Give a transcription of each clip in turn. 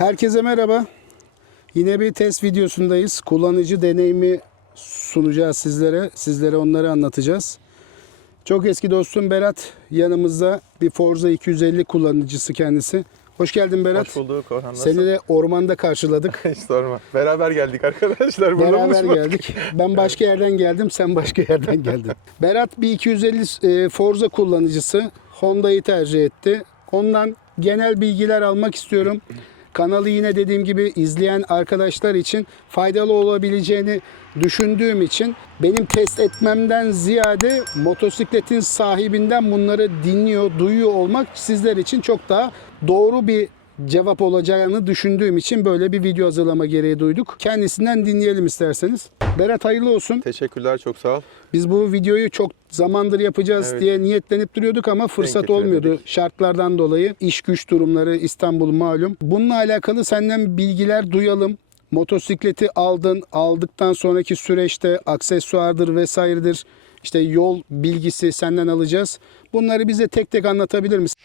Herkese merhaba. Yine bir test videosundayız. Kullanıcı deneyimi sunacağız sizlere. Sizlere onları anlatacağız. Çok eski dostum Berat yanımızda. Bir Forza 250 kullanıcısı kendisi. Hoş geldin Berat. Hoş bulduk Orhan. Nasıl? Seni de ormanda karşıladık. Hiç sorma. Beraber geldik arkadaşlar. Burada Beraber buluşmak. geldik. Ben başka yerden geldim, sen başka yerden geldin. Berat bir 250 e, Forza kullanıcısı. Honda'yı tercih etti. Ondan genel bilgiler almak istiyorum. Kanalı yine dediğim gibi izleyen arkadaşlar için faydalı olabileceğini düşündüğüm için benim test etmemden ziyade motosikletin sahibinden bunları dinliyor, duyuyor olmak sizler için çok daha doğru bir cevap olacağını düşündüğüm için böyle bir video hazırlama gereği duyduk. Kendisinden dinleyelim isterseniz. Berat hayırlı olsun. Teşekkürler çok sağ ol. Biz bu videoyu çok zamandır yapacağız Evet. diye niyetlenip duruyorduk ama fırsat getiremedik. olmuyordu. Şartlardan dolayı iş güç durumları İstanbul malum. Bununla alakalı senden bilgiler duyalım. Motosikleti aldın, aldıktan sonraki süreçte aksesuardır vesairedir. İşte yol bilgisi senden alacağız. Bunları bize tek tek anlatabilir misin?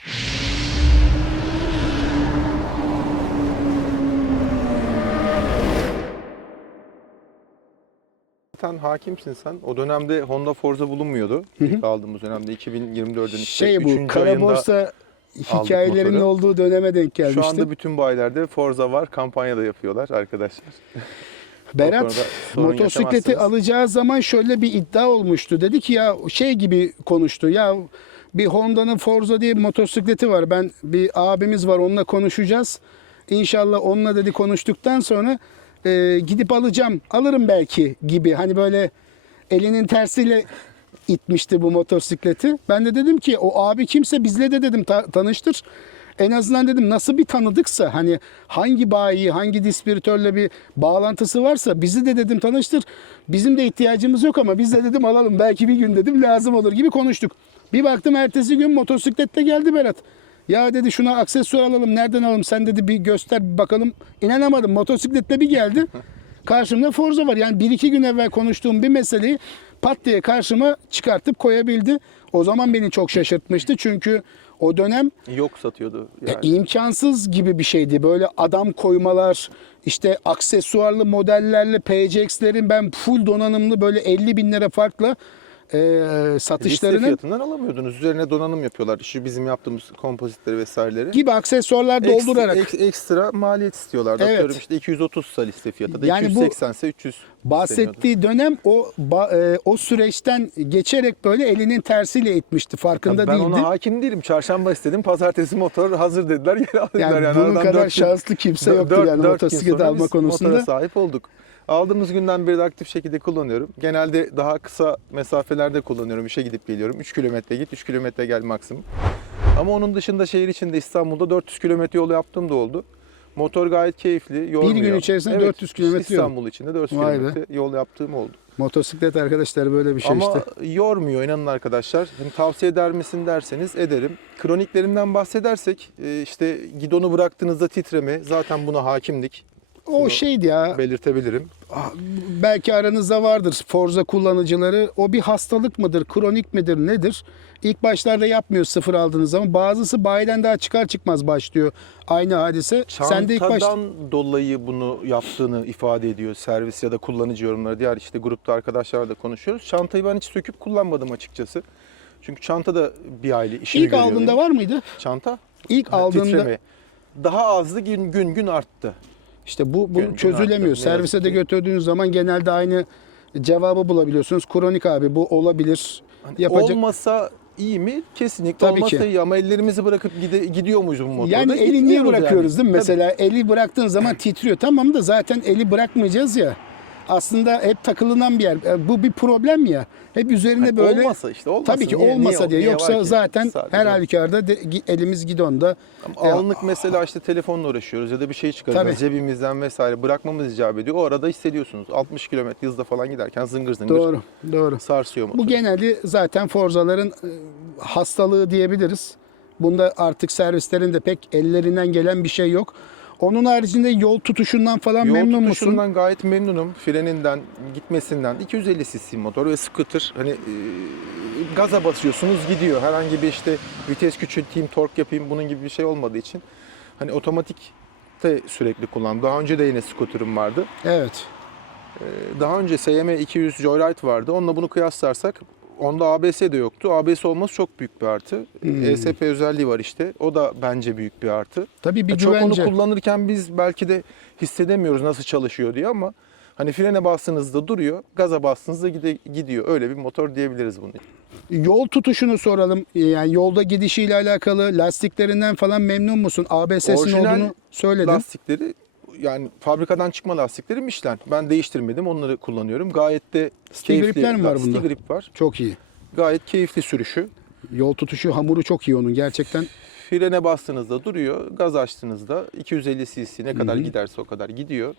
Zaten hakimsin sen. O dönemde Honda Forza bulunmuyordu. İlk aldığımız dönemde 2024'ün işte Şey bu 3. kara ayında. borsa hikayelerinin olduğu döneme denk gelmişti. Şu anda bütün bayilerde Forza var. Kampanyada yapıyorlar arkadaşlar. Berat motosikleti alacağı zaman şöyle bir iddia olmuştu. Dedi ki ya şey gibi konuştu. Ya bir Honda'nın Forza diye bir motosikleti var. Ben bir abimiz var onunla konuşacağız. İnşallah onunla dedi konuştuktan sonra e, gidip alacağım. Alırım belki gibi. Hani böyle elinin tersiyle itmişti bu motosikleti. Ben de dedim ki o abi kimse bizle de dedim ta- tanıştır. En azından dedim nasıl bir tanıdıksa hani hangi bayi, hangi distribütörle bir bağlantısı varsa bizi de dedim tanıştır. Bizim de ihtiyacımız yok ama biz de dedim alalım belki bir gün dedim lazım olur gibi konuştuk. Bir baktım ertesi gün motosikletle geldi Berat. Ya dedi şuna aksesuar alalım nereden alalım sen dedi bir göster bir bakalım. İnanamadım motosikletle bir geldi. Karşımda Forza var. Yani bir iki gün evvel konuştuğum bir meseleyi pat diye karşıma çıkartıp koyabildi. O zaman beni çok şaşırtmıştı. Çünkü o dönem Yok satıyordu e, yani. imkansız gibi bir şeydi. Böyle adam koymalar, işte aksesuarlı modellerle PCX'lerin ben full donanımlı böyle 50 bin lira farkla e, Liste satışlarını fiyatından alamıyordunuz. Üzerine donanım yapıyorlar. Şu bizim yaptığımız kompozitleri vesaireleri. gibi aksesuarlar Ekstra- doldurarak ek- ekstra maliyet istiyorlardı. Evet. Atıyorum işte 230 ise liste fiyatı da Yani bu 280 ise 300 isteniyordu. bahsettiği dönem o e, o süreçten geçerek böyle elinin tersiyle itmişti. Farkında ben değildi. ona hakim değilim. Çarşamba istedim. Pazartesi motor hazır dediler. Geri aldılar. Yani, Yani, bunun kadar şanslı kimse yoktur dört- yani dört gün motosiklet alma konusunda. Motora sahip olduk. Aldığımız günden beri de aktif şekilde kullanıyorum. Genelde daha kısa mesafelerde kullanıyorum. İşe gidip geliyorum. 3 kilometre git, 3 kilometre gel maksimum. Ama onun dışında şehir içinde İstanbul'da 400 kilometre yol yaptığım da oldu. Motor gayet keyifli, yormuyor. gün içerisinde 400 kilometre yol. İstanbul içinde 400 Vay kilometre yol yaptığım oldu. Motosiklet arkadaşlar böyle bir şey Ama işte. yormuyor inanın arkadaşlar. Hani tavsiye eder misin derseniz ederim. Kroniklerimden bahsedersek e, işte gidonu bıraktığınızda titreme zaten buna hakimdik. O bunu şeydi ya. Belirtebilirim. Belki aranızda vardır Forza kullanıcıları. O bir hastalık mıdır, kronik midir, nedir? İlk başlarda yapmıyor sıfır aldığınız zaman. Bazısı bayiden daha çıkar çıkmaz başlıyor aynı hadise. Sen de ilk baş... Çantadan dolayı bunu yaptığını ifade ediyor servis ya da kullanıcı yorumları. Diğer işte grupta arkadaşlarla da konuşuyoruz. Çantayı ben hiç söküp kullanmadım açıkçası. Çünkü çanta da bir aile işini İlk görüyor aldığında var mıydı? Çanta? İlk Ha, aldığında titreme. Daha azdı gün gün gün arttı. İşte bu, bu Gün- gün çözülemiyor. arttı, ne Servise yazık de ki. götürdüğünüz zaman genelde aynı cevabı bulabiliyorsunuz. Kronik abi bu olabilir. Hani Yapacak Olmasa iyi mi? Kesinlikle Tabii olmasa ki. iyi ama ellerimizi bırakıp gide, gidiyor muyuz bu motorda? Yani eli niye Gitmiyoruz bırakıyoruz yani. değil mi? Tabii. Mesela eli bıraktığın zaman titriyor. Tamam da zaten eli bırakmayacağız ya. Aslında hep takılınan bir yer. E, Bu bir problem ya. Hep üzerine Hani böyle olmasa işte olmasa. tabii ki Niye- olmasa niye- diye. niye Yoksa ki? zaten Sadece her halükarda de- elimiz gidonda. Ama E, Anlık mesela işte telefonla uğraşıyoruz ya da bir şey Tabii. cebimizden vesaire bırakmamız icap ediyor. O arada hissediyorsunuz 60 kilometre hızla falan giderken zıngır zıngır Doğru, doğru. sarsıyor motoru. Bu genelde zaten Forza'ların e, hastalığı diyebiliriz. Bunda artık servislerin de pek ellerinden gelen bir şey yok. Onun haricinde yol tutuşundan falan Yol memnun musun? tutuşundan gayet memnunum. Freninden, gitmesinden. 250 cc motor ve scooter. Hani e, gaza basıyorsunuz gidiyor. Herhangi bir işte vites küçülteyim, tork yapayım bunun gibi bir şey olmadığı için. Hani otomatik de sürekli kullandım. Daha önce de yine scooter'ım vardı. Evet. Ee, Daha önce SM 200 Joyride vardı. Onunla bunu kıyaslarsak onda ABS de yoktu. ABS olması çok büyük bir artı. Hmm. ESP özelliği var işte. O da bence büyük bir artı. Tabii bir Ya çok güvence. onu kullanırken biz belki de hissedemiyoruz nasıl çalışıyor diye ama hani frene bastığınızda duruyor, gaza bastığınızda gide- gidiyor. Öyle bir motor diyebiliriz için. Yol tutuşunu soralım. Yani yolda gidişiyle alakalı lastiklerinden falan memnun musun? ABS'sin olduğunu söyledin. Lastikleri yani fabrikadan çıkma lastikleri Michelin. Ben değiştirmedim. Onları kullanıyorum. Gayet de Ski keyifli. gripler mi var bunda? grip var. Çok iyi. Gayet keyifli sürüşü. Yol tutuşu hamuru çok iyi onun gerçekten. Frene bastığınızda duruyor. Gaz açtığınızda 250 cc ne kadar giderse o kadar gidiyor.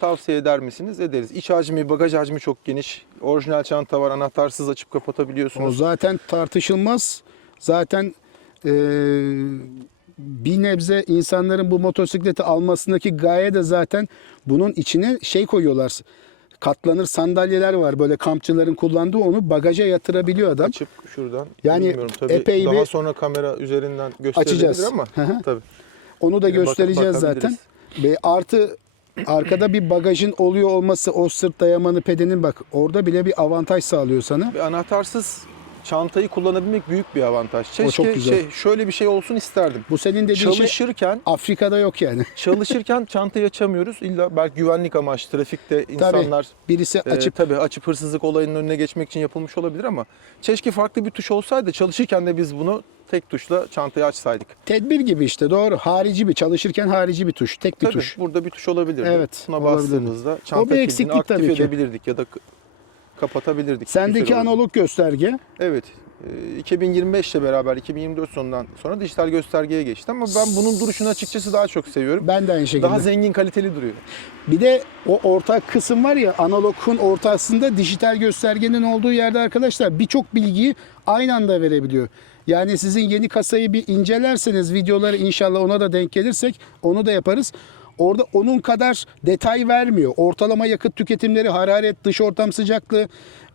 Tavsiye eder misiniz? Ederiz. İç hacmi, bagaj hacmi çok geniş. Orijinal çanta var. Anahtarsız açıp O kapatabiliyorsunuz. zaten tartışılmaz. Zaten eee, bir nebze insanların bu motosikleti almasındaki gaye de zaten bunun içine şey koyuyorlar. Katlanır sandalyeler var böyle kampçıların kullandığı onu bagaja yatırabiliyor adam. Açıp şuradan Yani bilmiyorum tabii epey daha bir- sonra kamera üzerinden gösterilebilir ama tabii. Onu da bakıp göstereceğiz zaten. bakabiliriz. Ve artı arkada bir bagajın oluyor olması o sırt dayamanı pedenin bak orada bile bir avantaj sağlıyor sana. Bir anahtarsız çantayı kullanabilmek büyük bir avantaj. Keşke çok güzel. şey şöyle bir şey olsun isterdim. Bu senin dediğin şey Çalışırken Afrika'da yok yani. çalışırken çantayı açamıyoruz. İlla belki güvenlik amaçlı trafikte insanlar Birisi e, açıp tabii açıp hırsızlık olayının önüne geçmek için yapılmış olabilir ama keşke farklı bir tuş olsaydı çalışırken de biz bunu tek tuşla çantayı açsaydık. tedbir gibi işte doğru. Harici bir çalışırken harici bir tuş. Tek bir Tabii tuş. burada bir tuş olabilirdi. Evet, Buna olabilirdi. bastığımızda O çanta kilidini aktif tabii ki. edebilirdik ya da kapatabilirdik. Sendeki analog gösterge Evet. e, 2025 ile beraber 2024 sonundan sonra dijital göstergeye geçti ama ben bunun duruşunu açıkçası daha çok seviyorum. ben de aynı şekilde. Daha zengin kaliteli duruyor. Bir de o ortak kısım var ya analogun ortasında dijital göstergenin olduğu yerde arkadaşlar birçok bilgiyi aynı anda verebiliyor. Yani sizin yeni kasayı bir incelerseniz videoları inşallah ona da denk gelirsek onu da yaparız. Orada onun kadar detay vermiyor. Ortalama yakıt tüketimleri, hararet, dış ortam sıcaklığı,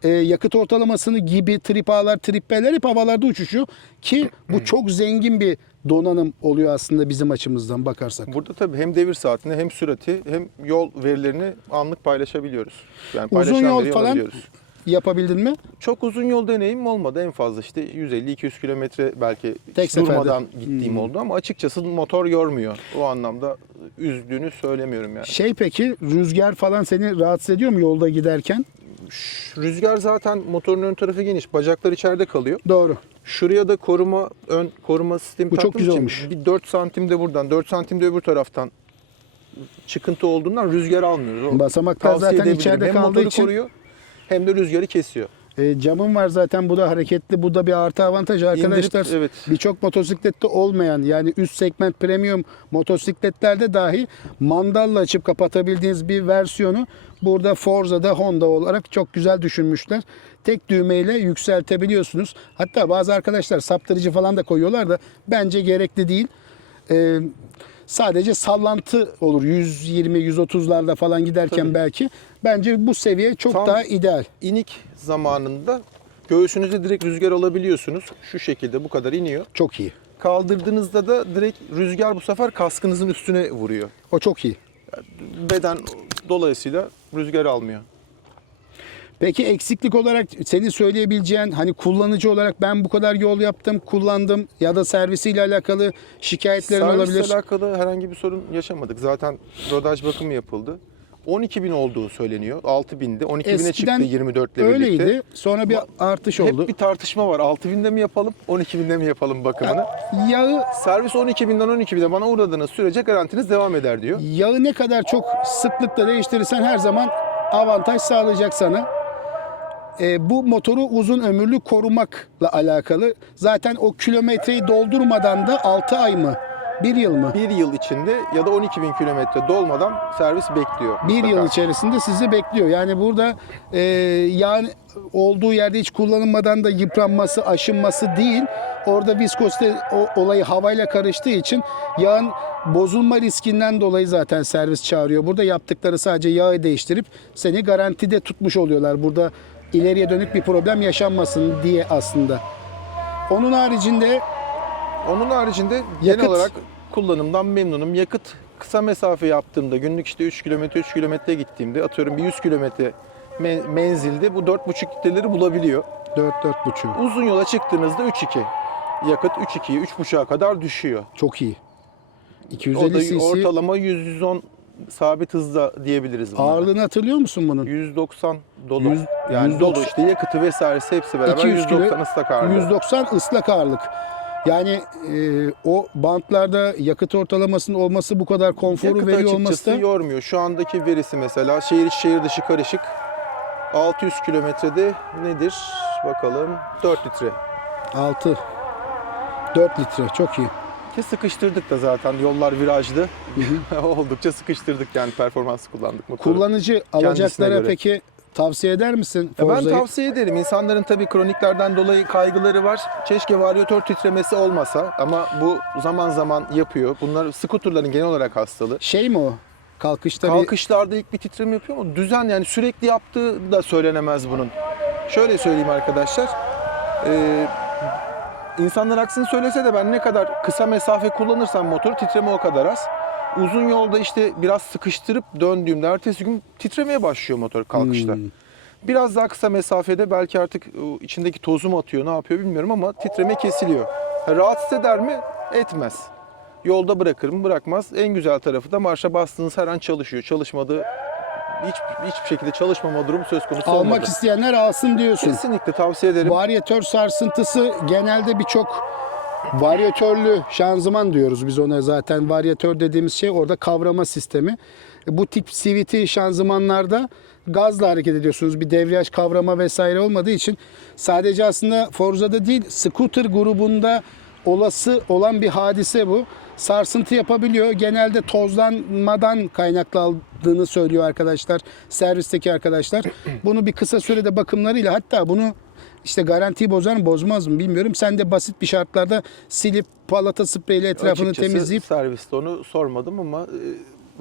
e, yakıt ortalamasını gibi trip A'lar, trip B'ler hep havalarda uçuşuyor. Ki bu çok zengin bir donanım oluyor aslında bizim açımızdan bakarsak. Burada tabii hem devir saatini hem sürati hem yol verilerini anlık paylaşabiliyoruz. Yani Uzun yol falan alabiliyoruz. Yapabildin mi? Çok uzun yol deneyimim olmadı. En fazla işte 150-200 kilometre belki Tek hiç seferde. durmadan gittiğim Hmm. oldu ama açıkçası motor yormuyor. O anlamda üzdüğünü söylemiyorum yani. Şey peki rüzgar falan seni rahatsız ediyor mu yolda giderken? Rüzgar zaten motorun ön tarafı geniş. Bacaklar içeride kalıyor. Doğru. Şuraya da koruma ön koruma sistemi Bu çok güzel için olmuş. Bir 4 santim de buradan, 4 santim de öbür taraftan çıkıntı olduğundan rüzgar almıyoruz. Basamaklar tavsiye zaten edebilirim. içeride hem kaldığı için koruyor hem de rüzgarı kesiyor. e, camın var zaten bu da hareketli. Bu da bir artı avantaj arkadaşlar. İndirip, evet. Birçok motosiklette olmayan yani üst segment premium motosikletlerde dahi mandalla açıp kapatabildiğiniz bir versiyonu burada Forza'da Honda olarak çok güzel düşünmüşler. Tek düğmeyle yükseltebiliyorsunuz. Hatta bazı arkadaşlar saptırıcı falan da koyuyorlar da bence gerekli değil. Ee, sadece sallantı olur 120-130'larda falan giderken Tabii. belki. Bence bu seviye çok Tam- daha ideal. İnik zamanında göğsünüze direkt rüzgar alabiliyorsunuz. Şu şekilde bu kadar iniyor. Çok iyi. Kaldırdığınızda da direkt rüzgar bu sefer kaskınızın üstüne vuruyor. O çok iyi. Beden dolayısıyla rüzgar almıyor. Peki eksiklik olarak senin söyleyebileceğin hani kullanıcı olarak ben bu kadar yol yaptım, kullandım ya da servisiyle alakalı şikayetlerin Servisle olabilir. alakalı herhangi bir sorun yaşamadık. Zaten rodaj bakımı yapıldı. 12 bin olduğu söyleniyor. 6 bindi. 12 bine Eskiden çıktı 24 ile Öyleydi. birlikte. Sonra bir artış Hep oldu. bir tartışma var. 6 binde mi yapalım, 12 binde mi yapalım bakımını? Yağı Servis 12 binden 12 bine bana uğradığınız sürece garantiniz devam eder diyor. yağı ne kadar çok sıklıkla değiştirirsen her zaman avantaj sağlayacak sana. E, bu motoru uzun ömürlü korumakla alakalı. Zaten o kilometreyi doldurmadan da 6 ay mı? 1 yıl mı? Bir yıl içinde ya da 12 bin kilometre dolmadan servis bekliyor. Bir mutlaka. yıl içerisinde sizi bekliyor. Yani burada e, yani olduğu yerde hiç kullanılmadan da yıpranması, aşınması değil. Orada viskozite o, olayı havayla karıştığı için yağın bozulma riskinden dolayı zaten servis çağırıyor. Burada yaptıkları sadece yağı değiştirip seni garantide tutmuş oluyorlar. Burada ileriye dönük bir problem yaşanmasın diye aslında. Onun haricinde Onun haricinde Yakıt. genel olarak kullanımdan memnunum. Yakıt kısa mesafe yaptığımda günlük işte 3 kilometre 3 kilometre gittiğimde atıyorum bir 100 kilometre me- menzilde bu 4,5 litreleri bulabiliyor. 4-4,5. Uzun yola çıktığınızda 3.2. Yakıt 3.2'ye 3.5'a kadar düşüyor. Çok iyi. O 250 da cc. ortalama 100-110 sabit hızda diyebiliriz buna. Ağırlığını hatırlıyor musun bunun? 190 dolu. Yüz- yani 190 dolu işte yakıtı vesairesi hepsi beraber 200 kilo, 190 ıslak ağırlığı. 190 ıslak ağırlık. Yani e, o bantlarda yakıt ortalamasının olması bu kadar konforu Yakıt veriyor olması da yormuyor. Şu andaki verisi mesela şehir içi şehir dışı karışık 600 kilometrede nedir? Bakalım 4 litre. 6 4 litre çok iyi. Ki sıkıştırdık da zaten yollar virajlı. Oldukça sıkıştırdık yani performans kullandık motoru. Kullanıcı alacaklara göre. peki tavsiye eder misin? Ben Forza'yı? tavsiye ederim. İnsanların tabii kroniklerden dolayı kaygıları var. Keşke varyatör titremesi olmasa ama bu zaman zaman yapıyor. Bunlar skuterların genel olarak hastalığı. Şey mi o? Kalkışta bir Kalkışlarda ilk bir titreme yapıyor ama düzen yani sürekli yaptığı da söylenemez bunun. Şöyle söyleyeyim arkadaşlar. Ee, insanlar aksini söylese de ben ne kadar kısa mesafe kullanırsam motoru titreme o kadar az. Uzun yolda işte biraz sıkıştırıp döndüğümde ertesi gün titremeye başlıyor motor kalkışta. Hmm. Biraz daha kısa mesafede belki artık o içindeki tozu mu atıyor ne yapıyor bilmiyorum ama titreme kesiliyor. Ha, Rahatsız eder mi? Etmez. Yolda bırakır mı? Bırakmaz. En güzel tarafı da marşa bastığınız her an çalışıyor. Çalışmadığı hiç, hiçbir şekilde çalışmama durumu söz konusu almak olmadı. isteyenler alsın diyorsun. Kesinlikle tavsiye ederim. Varyatör sarsıntısı genelde birçok varyatörlü şanzıman diyoruz biz ona zaten. Varyatör dediğimiz şey orada kavrama sistemi. Bu tip CVT şanzımanlarda gazla hareket ediyorsunuz. Bir devriyaj kavrama vesaire olmadığı için sadece aslında Forza'da değil scooter grubunda olası olan bir hadise bu. Sarsıntı yapabiliyor. Genelde tozlanmadan kaynaklandığını söylüyor arkadaşlar. Servisteki arkadaşlar. Bunu bir kısa sürede bakımlarıyla hatta bunu işte garantiyi bozar mı bozmaz mı bilmiyorum. Sen de basit bir şartlarda silip palata spreyle etrafını Açıkçası temizleyip serviste onu sormadım ama e,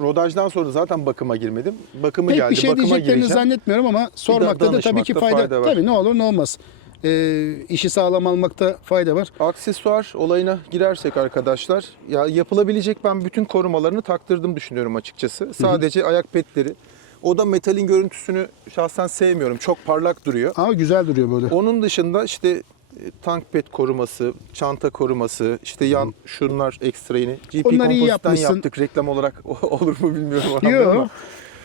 rodajdan sonra zaten bakıma girmedim. Bakımı pek geldi. bir şey bakıma diyeceklerini gireceğim. zannetmiyorum ama sormakta da tabii ki fayda. fayda var. tabii ne olur ne olmaz. Ee, işi sağlam almakta fayda var. Aksesuar olayına girersek arkadaşlar ya yapılabilecek ben bütün korumalarını taktırdım düşünüyorum açıkçası. Sadece ayak petleri. O da metalin görüntüsünü şahsen sevmiyorum. Çok parlak duruyor. Ama güzel duruyor böyle. Onun dışında işte e, tank pet koruması, çanta koruması, işte yan şunlar ekstra yeni. GP Onları iyi yapmışsın. yaptık reklam olarak olur mu bilmiyorum. Yok.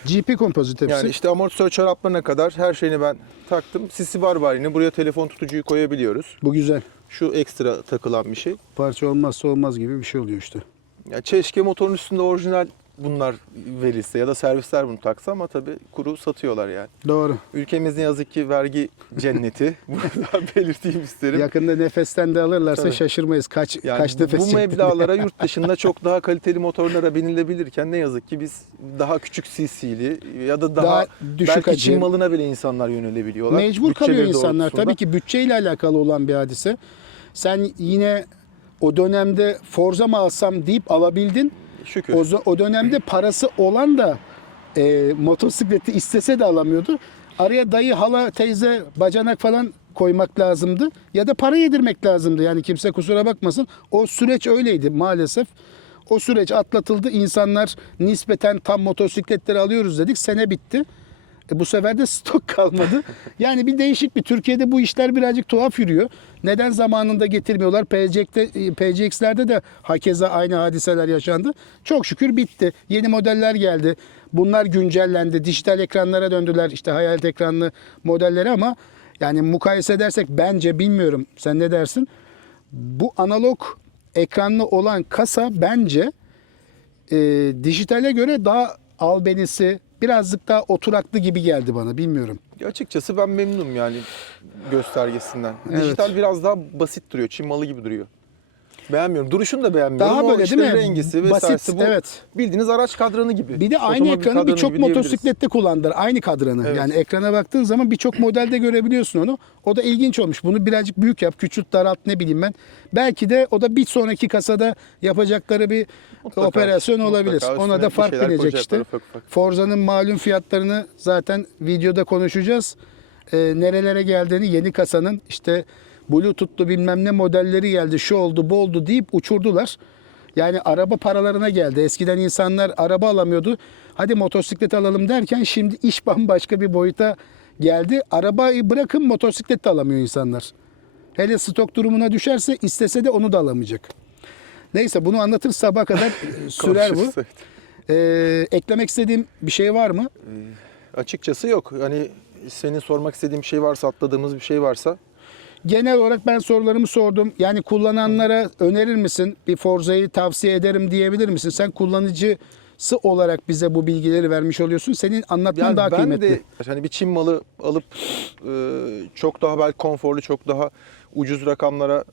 GP kompozit hepsi. Yani işte amortisör çoraplarına kadar her şeyini ben taktım. Sisi yine. Buraya telefon tutucuyu koyabiliyoruz. Bu güzel. Şu ekstra takılan bir şey. Parça olmazsa olmaz gibi bir şey oluyor işte. Ya keşke motorun üstünde orijinal bunlar verilse ya da servisler bunu taksa ama tabii kuru satıyorlar yani. Doğru. Ülkemiz ne yazık ki vergi cenneti. Bunu da belirteyim isterim. Yakında nefesten de alırlarsa Tabii. şaşırmayız. Kaç Yani kaç nefes bu meblağlara yurt dışında çok daha kaliteli motorlara binilebilirken ne yazık ki biz daha küçük CC'li ya da daha, Daha düşük belki. Çin malına bile insanlar yönelebiliyorlar. Mecbur kalıyor Bütçeleri insanlar. doğrultusunda. Tabii ki bütçeyle alakalı olan bir hadise. Sen yine o dönemde Forza mı alsam deyip alabildin. Şükür. O, o dönemde parası olan da e, motosikleti istese de alamıyordu. Araya dayı, hala, teyze, bacanak falan koymak lazımdı. Ya da para yedirmek lazımdı. Yani kimse kusura bakmasın. O süreç öyleydi maalesef. O süreç atlatıldı. İnsanlar nispeten tam motosikletleri alıyoruz dedik. Sene bitti. E bu sefer de stok kalmadı. Yani bir değişik bir Türkiye'de bu işler birazcık tuhaf yürüyor. Neden zamanında getirmiyorlar? PCX'te, e, PCX'lerde de hakeza aynı hadiseler yaşandı. Çok şükür bitti. Yeni modeller geldi. Bunlar güncellendi. Dijital ekranlara döndüler. İşte hayalet ekranlı modelleri ama yani mukayese edersek bence bilmiyorum. Sen ne dersin? Bu analog ekranlı olan kasa bence e, dijitale göre daha albenisi, birazcık daha oturaklı gibi geldi bana. Bilmiyorum. Ya Açıkçası ben memnunum yani göstergesinden. Evet. Dijital biraz daha basit duruyor. Çin malı gibi duruyor. Beğenmiyorum. Duruşunu da beğenmiyorum. Daha böyle işte değil mi? Rengisi Basit, bu evet. bildiğiniz araç kadranı gibi. Bir de aynı Otomobil ekranı birçok motosiklette kullandılar. Aynı kadranı. Evet. Yani ekrana baktığın zaman birçok modelde görebiliyorsun onu. O da ilginç olmuş. Bunu birazcık büyük yap, küçült, daralt ne bileyim ben. Belki de o da bir sonraki kasada yapacakları bir Mutlaka, operasyon mutlaka. olabilir. Ona da fark koyacaklar işte. Forza'nın malum fiyatlarını zaten videoda konuşacağız. Ee, nerelere geldiğini yeni kasanın işte Bluetooth'lu bilmem ne modelleri geldi, şu oldu, bu oldu deyip uçurdular. Yani araba paralarına geldi. Eskiden insanlar araba alamıyordu. Hadi motosiklet alalım derken şimdi iş bambaşka bir boyuta geldi. Arabayı bırakın motosiklet de alamıyor insanlar. Hele stok durumuna düşerse istese de onu da alamayacak. Neyse bunu anlatır sabah kadar e, sürer bu. Ee, eklemek istediğim bir şey var mı? Açıkçası yok. Hani senin sormak istediğin bir şey varsa, atladığımız bir şey varsa Genel olarak ben sorularımı sordum. Yani kullananlara önerir misin? Bir Forza'yı tavsiye ederim diyebilir misin? Sen kullanıcısı olarak bize bu bilgileri vermiş oluyorsun. Senin anlatman Yani daha ben kıymetli. de hani bir Çin malı alıp e, çok daha belki konforlu, çok daha ucuz rakamlara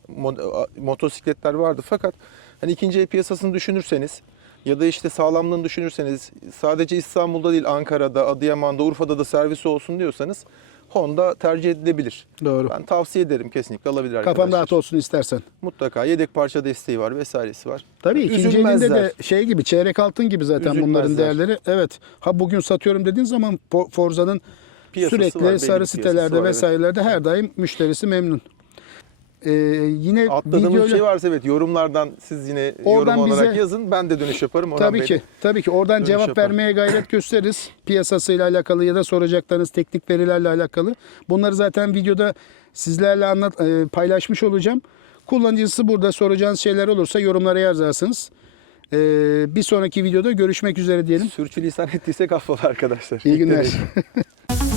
motosikletler vardı. Fakat hani ikinci el piyasasını düşünürseniz ya da işte sağlamlığını düşünürseniz sadece İstanbul'da değil Ankara'da, Adıyaman'da, Urfa'da da servisi olsun diyorsanız Honda tercih edilebilir. Doğru. Ben tavsiye ederim kesinlikle alabilir arkadaşlar. Kafam rahat olsun istersen. Mutlaka yedek parça desteği var vesairesi var. Tabii ikinci elinde de şey gibi çeyrek altın gibi zaten bunların Üzülmezler. değerleri. Evet. Ha bugün satıyorum dediğin zaman Forza'nın Piyasası sürekli var, sarı sitelerde var, evet. vesairelerde her daim müşterisi memnun. Ee, yine Atladığımız videoyla- bir şey varsa evet yorumlardan siz yine Oradan yorum olarak bize- yazın. Ben de dönüş yaparım. Orhan Tabii Bey ki. Tabii ki. Oradan cevap yapar. vermeye gayret gösteririz. Piyasasıyla alakalı ya da soracaklarınız teknik verilerle alakalı. Bunları zaten videoda sizlerle anlat e, paylaşmış olacağım. Kullanıcısı burada soracağınız şeyler olursa yorumlara yazarsınız. Ee, bir sonraki videoda görüşmek üzere diyelim. Sürçülisan ettiysek affola arkadaşlar. İyi günler.